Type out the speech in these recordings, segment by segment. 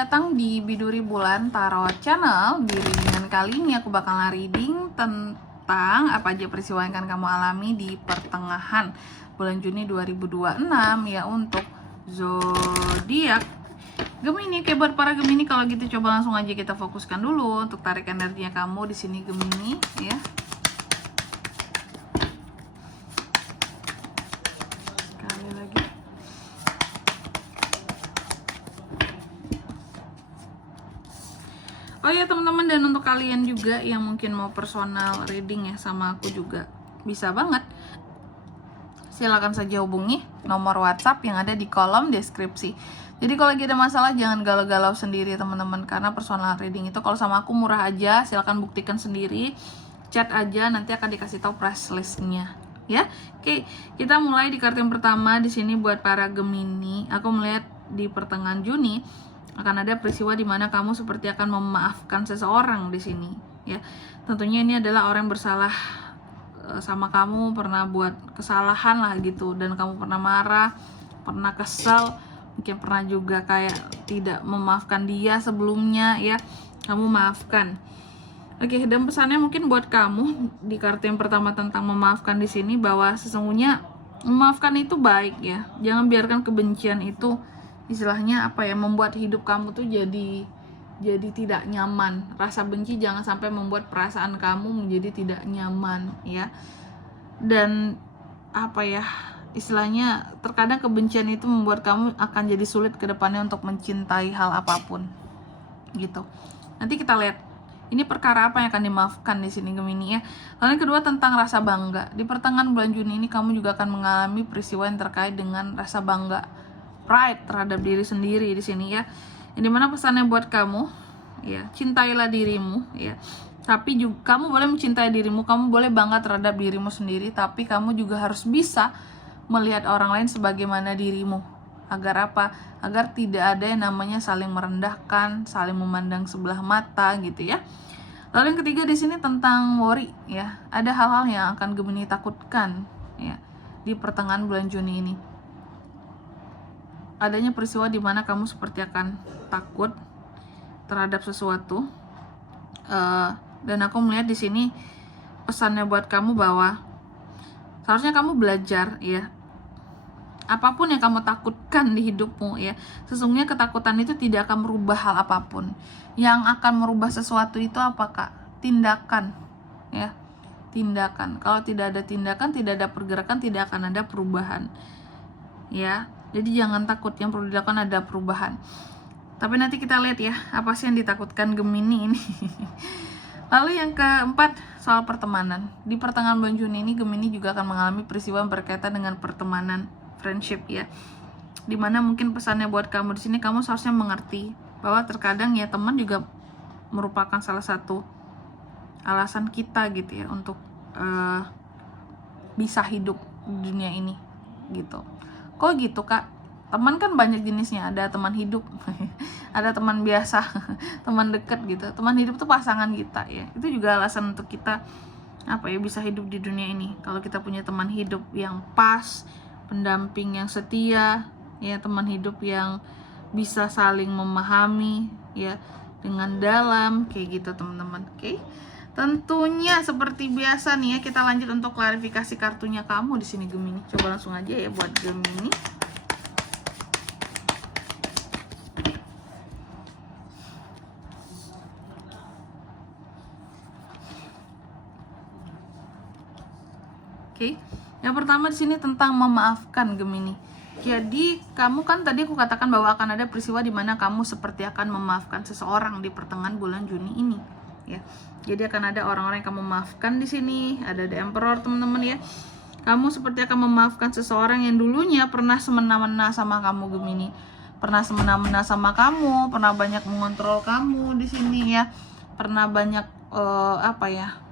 datang di Biduri Bulan Tarot Channel. Di readingan kali ini aku bakalan reading tentang apa aja peristiwa yang akan kamu alami di pertengahan bulan Juni 2026 ya untuk zodiak Gemini. Oke, buat para Gemini kalau gitu coba langsung aja kita fokuskan dulu untuk tarik energinya kamu di sini Gemini ya. Oh ya teman-teman, dan untuk kalian juga yang mungkin mau personal reading ya sama aku juga bisa banget. Silakan saja hubungi nomor WhatsApp yang ada di kolom deskripsi. Jadi kalau lagi ada masalah jangan galau-galau sendiri teman-teman, karena personal reading itu kalau sama aku murah aja. Silakan buktikan sendiri, chat aja, nanti akan dikasih tahu price listnya ya. Oke, kita mulai di kartu yang pertama di sini buat para Gemini. Aku melihat di pertengahan Juni akan ada peristiwa di mana kamu seperti akan memaafkan seseorang di sini ya. Tentunya ini adalah orang yang bersalah sama kamu, pernah buat kesalahan lah gitu, dan kamu pernah marah, pernah kesel, mungkin pernah juga kayak tidak memaafkan dia sebelumnya ya. Kamu maafkan. Oke, dan pesannya mungkin buat kamu di kartu yang pertama tentang memaafkan di sini bahwa sesungguhnya memaafkan itu baik ya. Jangan biarkan kebencian itu istilahnya apa ya, membuat hidup kamu tuh jadi tidak nyaman. Rasa benci jangan sampai membuat perasaan kamu menjadi tidak nyaman ya. Dan apa ya, istilahnya terkadang kebencian itu membuat kamu akan jadi sulit ke depannya untuk mencintai hal apapun gitu. Nanti kita lihat ini perkara apa yang akan dimaafkan di sini Gemini ya. Lalu yang kedua tentang rasa bangga. Di pertengahan bulan Juni ini kamu juga akan mengalami peristiwa yang terkait dengan rasa bangga, pride terhadap diri sendiri di sini ya. Yang dimana pesannya buat kamu ya, cintailah dirimu ya. Tapi juga kamu boleh mencintai dirimu, kamu boleh bangga terhadap dirimu sendiri, tapi kamu juga harus bisa melihat orang lain sebagaimana dirimu. Agar apa? Agar tidak ada yang namanya saling merendahkan, saling memandang sebelah mata gitu ya. Lalu yang ketiga di sini tentang worry ya. Ada hal-hal yang akan Gemini takutkan ya di pertengahan bulan Juni ini. Adanya peristiwa di mana kamu seperti akan takut terhadap sesuatu, dan aku melihat di sini pesannya buat kamu bahwa seharusnya kamu belajar ya. Apapun yang kamu takutkan di hidupmu ya, sesungguhnya ketakutan itu tidak akan merubah hal apapun. Yang akan merubah sesuatu itu apakah? Tindakan ya, tindakan. Kalau tidak ada tindakan, tidak ada pergerakan, tidak akan ada perubahan ya. Jadi jangan takut, yang perlu dilakukan ada perubahan. Tapi nanti kita lihat ya, apa sih yang ditakutkan Gemini ini. Lalu yang keempat, soal pertemanan. Di pertengahan bulan Juni ini Gemini juga akan mengalami peristiwa yang berkaitan dengan pertemanan, friendship ya. Dimana mungkin pesannya buat kamu di sini, kamu seharusnya mengerti bahwa terkadang ya teman juga merupakan salah satu alasan kita gitu ya untuk bisa hidup di dunia ini gitu. Kok gitu kak? Teman kan banyak jenisnya, ada teman hidup, ada teman biasa, teman dekat gitu. Teman hidup tuh pasangan kita ya. Itu juga alasan untuk kita apa ya, bisa hidup di dunia ini. Kalau kita punya teman hidup yang pas, pendamping yang setia, ya teman hidup yang bisa saling memahami ya dengan dalam kayak gitu teman-teman. Oke. Tentunya seperti biasa nih ya, kita lanjut untuk klarifikasi kartunya kamu di sini Gemini. Coba langsung aja ya buat Gemini. Oke. Yang pertama di sini tentang memaafkan Gemini. Jadi kamu kan tadi aku katakan bahwa akan ada peristiwa di mana kamu seperti akan memaafkan seseorang di pertengahan bulan Juni ini ya. Jadi akan ada orang-orang yang kamu maafkan di sini. Ada The Emperor teman-teman ya. Kamu seperti akan memaafkan seseorang yang dulunya pernah semena-mena sama kamu Gemini. Pernah semena-mena sama kamu, pernah banyak mengontrol kamu di sini ya. Pernah banyak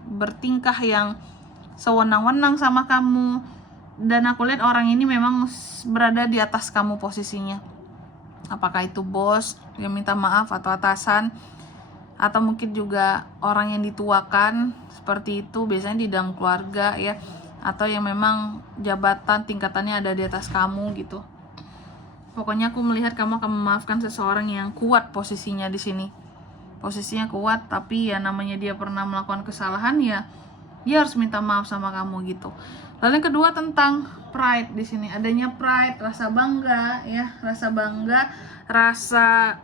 bertingkah yang sewenang-wenang sama kamu. Dan aku lihat orang ini memang berada di atas kamu posisinya. Apakah itu bos yang minta maaf atau atasan, atau mungkin juga orang yang dituakan seperti itu, biasanya di dalam keluarga ya, atau yang memang jabatan tingkatannya ada di atas kamu gitu. Pokoknya aku melihat kamu akan memaafkan seseorang yang kuat posisinya di sini. Posisinya kuat, tapi ya namanya dia pernah melakukan kesalahan, ya dia harus minta maaf sama kamu gitu. Lalu yang kedua tentang pride di sini. Adanya pride, rasa bangga ya, rasa bangga, rasa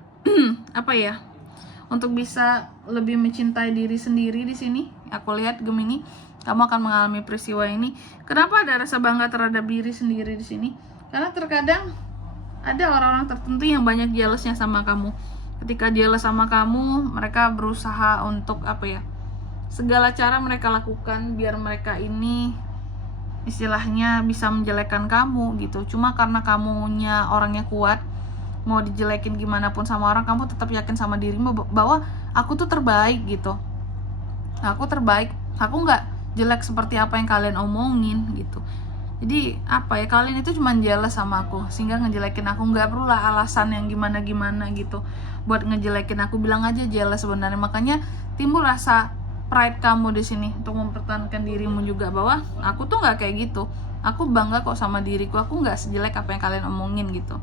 apa ya? Untuk bisa lebih mencintai diri sendiri di sini. Aku lihat Gemini, kamu akan mengalami peristiwa ini. Kenapa ada rasa bangga terhadap diri sendiri di sini? Karena terkadang ada orang-orang tertentu yang banyak jealousnya sama kamu. Ketika jealous sama kamu, mereka berusaha untuk apa ya? Segala cara mereka lakukan biar mereka ini istilahnya bisa menjelekkan kamu gitu. Cuma karena kamunya orangnya kuat, mau dijelekin gimana pun sama orang, kamu tetap yakin sama dirimu bahwa aku tuh terbaik gitu. Aku terbaik, aku nggak jelek seperti apa yang kalian omongin gitu. Jadi apa ya, kalian itu cuma jealous sama aku sehingga ngejelekin aku. Nggak perlu lah alasan yang gimana-gimana gitu buat ngejelekin aku. Bilang aja jealous sebenarnya. Makanya timbul rasa pride kamu di sini untuk mempertahankan dirimu juga bahwa aku tuh nggak kayak gitu. Aku bangga kok sama diriku. Aku nggak sejelek apa yang kalian omongin gitu.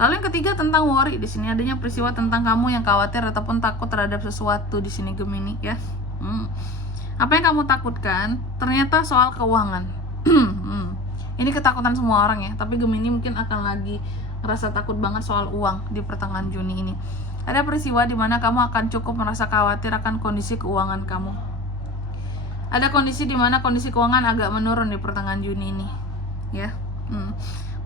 Lalu yang ketiga tentang worry di sini. Adanya peristiwa tentang kamu yang khawatir ataupun takut terhadap sesuatu di sini Gemini ya. Apa yang kamu takutkan ternyata soal keuangan. Ini ketakutan semua orang ya, tapi Gemini mungkin akan lagi ngerasa takut banget soal uang di pertengahan Juni ini. Ada peristiwa di mana kamu akan cukup merasa khawatir akan kondisi keuangan kamu. Ada kondisi di mana kondisi keuangan agak menurun di pertengahan Juni ini, ya,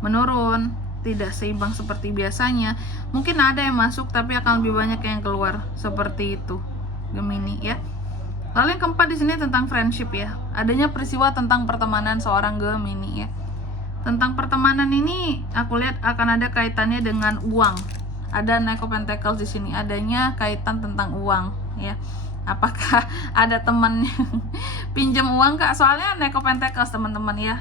menurun, tidak seimbang seperti biasanya. Mungkin ada yang masuk, tapi akan lebih banyak yang keluar, seperti itu, Gemini, ya. Lalu yang keempat di sini tentang friendship ya. Adanya peristiwa tentang pertemanan seorang Gemini ya. Tentang pertemanan ini aku lihat akan ada kaitannya dengan uang. Ada Knight of Pentacles di sini, adanya kaitan tentang uang ya. Apakah ada teman pinjam uang Kak? Soalnya Knight of Pentacles teman-teman ya.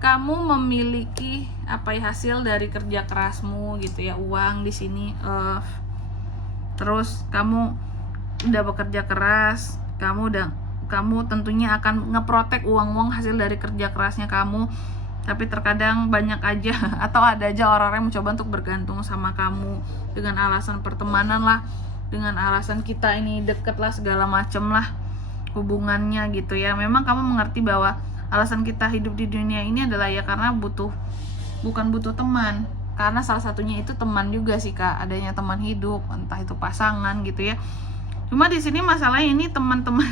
Kamu memiliki apa ya, hasil dari kerja kerasmu gitu ya, uang di sini. Terus kamu udah bekerja keras, kamu tentunya akan ngeprotek uang hasil dari kerja kerasnya kamu. Tapi terkadang banyak aja atau ada aja orang-orang yang mencoba untuk bergantung sama kamu dengan alasan pertemanan lah, dengan alasan kita ini deket lah, segala macem lah hubungannya gitu ya. Memang kamu mengerti bahwa alasan kita hidup di dunia ini adalah ya karena bukan butuh teman, karena salah satunya itu teman juga sih Kak, adanya teman hidup, entah itu pasangan gitu ya. Cuma di sini masalahnya ini teman-teman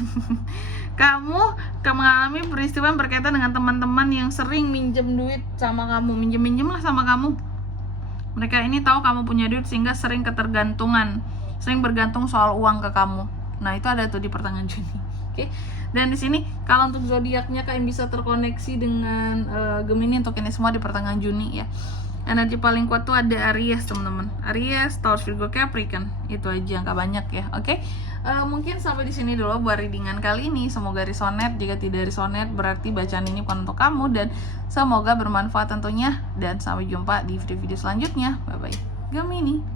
kamu mengalami peristiwa yang berkaitan dengan teman-teman yang sering minjem duit sama kamu, minjem lah sama kamu. Mereka ini tahu kamu punya duit sehingga sering ketergantungan, sering bergantung soal uang ke kamu. Nah itu ada tuh di pertengahan Juni. Oke. Dan di sini kalau untuk zodiaknya Kak yang bisa terkoneksi dengan Gemini untuk ini semua di pertengahan Juni ya. Energi paling kuat tuh ada Aries teman-teman. Aries, Taurus, Virgo, Capricorn. Itu aja, nggak banyak ya. Oke. Mungkin sampai di sini dulu buat readingan kali ini. Semoga resonate. Jika tidak resonate berarti bacaan ini bukan untuk kamu, dan semoga bermanfaat tentunya. Dan sampai jumpa di video-video selanjutnya. Bye bye. Gemini.